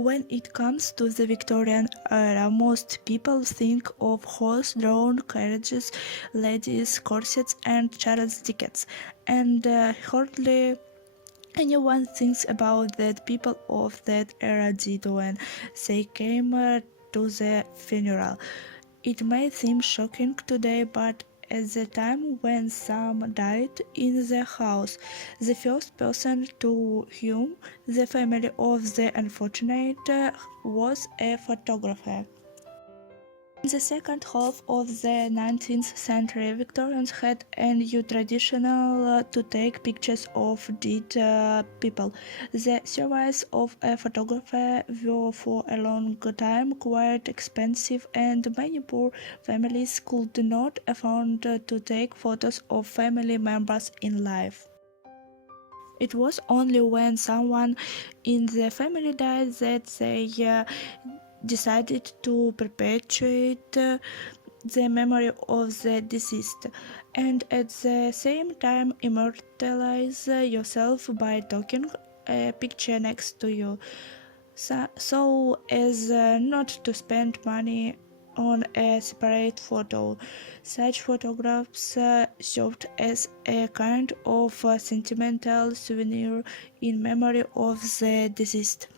When it comes to the Victorian era, most people think of horse-drawn carriages, ladies' corsets, and Charles Dickens, and hardly anyone thinks about that people of that era did when they came to the funeral. It may seem shocking today, but at the time when Sam died in the house, the first person to whom the family of the unfortunate was a photographer. In the second half of the 19th century, Victorians had a new tradition to take pictures of dead people. The service of a photographer were for a long time quite expensive, and many poor families could not afford to take photos of family members in life. It was only when someone in the family died that they decided to perpetuate the memory of the deceased, and at the same time immortalize yourself by taking a picture next to you, so as not to spend money on a separate photo. Such photographs served as a kind of sentimental souvenir in memory of the deceased.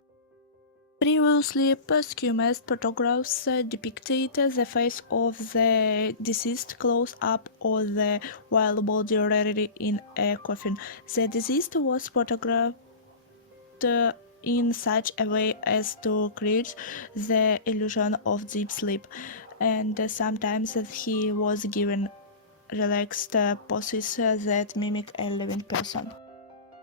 Previously, posthumous photographs depicted the face of the deceased close up or the while body rarely in a coffin. The deceased was photographed in such a way as to create the illusion of deep sleep, and sometimes he was given relaxed poses that mimic a living person.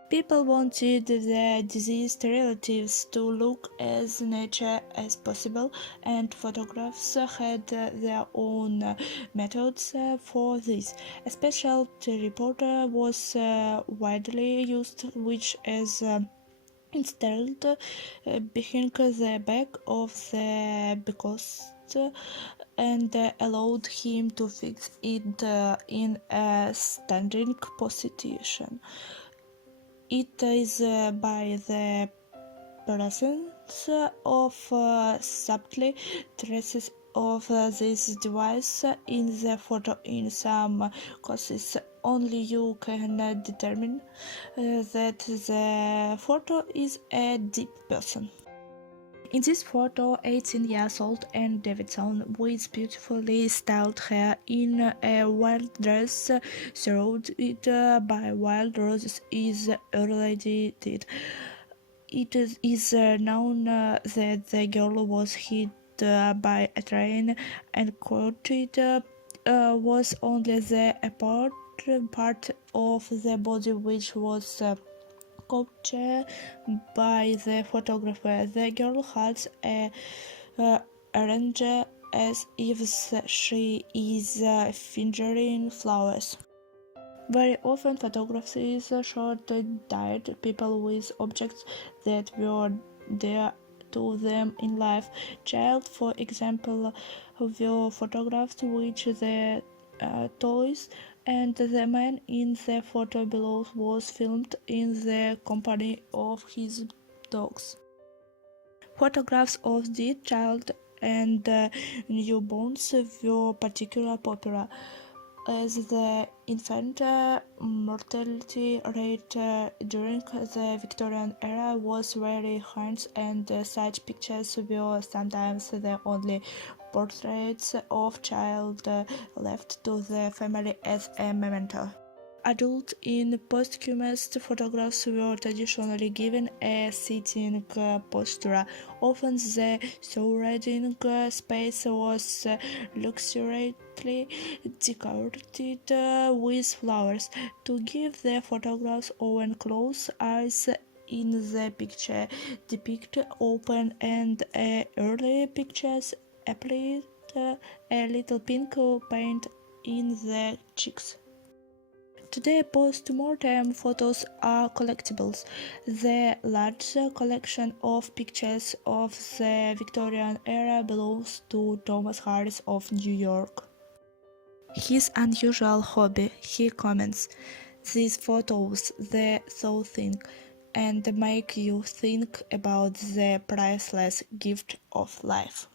People wanted their deceased relatives to look as natural as possible, and photographs had their own methods for this. A special reporter was widely used, which is installed behind the back of the bequest and allowed him to fix it in a standing position. It is by the presence of subtly traces of this device in the photo. In some cases, only you can determine that the photo is a deep person. In this photo, 18 years old Anne Davidson, with beautifully styled hair in a wild dress surrounded by wild roses, is already dead. It is known that the girl was hit by a train and quoted was only the apart part of the body which was captured by the photographer. The girl had a arranged as if she is fingering flowers. Very often, photographs showed dead people with objects that were dear to them in life. Child, for example, were photographed with their toys, and the man in the photo below was filmed in the company of his dogs. Photographs of dead child and newborns were particularly popular, as the infant mortality rate during the Victorian era was very high, and such pictures were sometimes the only portraits of child left to the family as a memento. Adults in posthumous photographs were traditionally given a sitting posture. Often the surrounding space was luxuriously decorated with flowers to give the photographs open close eyes. In the picture depict open and early pictures applied a little pink paint in the cheeks. Today, post-mortem photos are collectibles. The large collection of pictures of the Victorian era belongs to Thomas Harris of New York. His unusual hobby, he comments, these photos, they're so thin. and make you think about the priceless gift of life.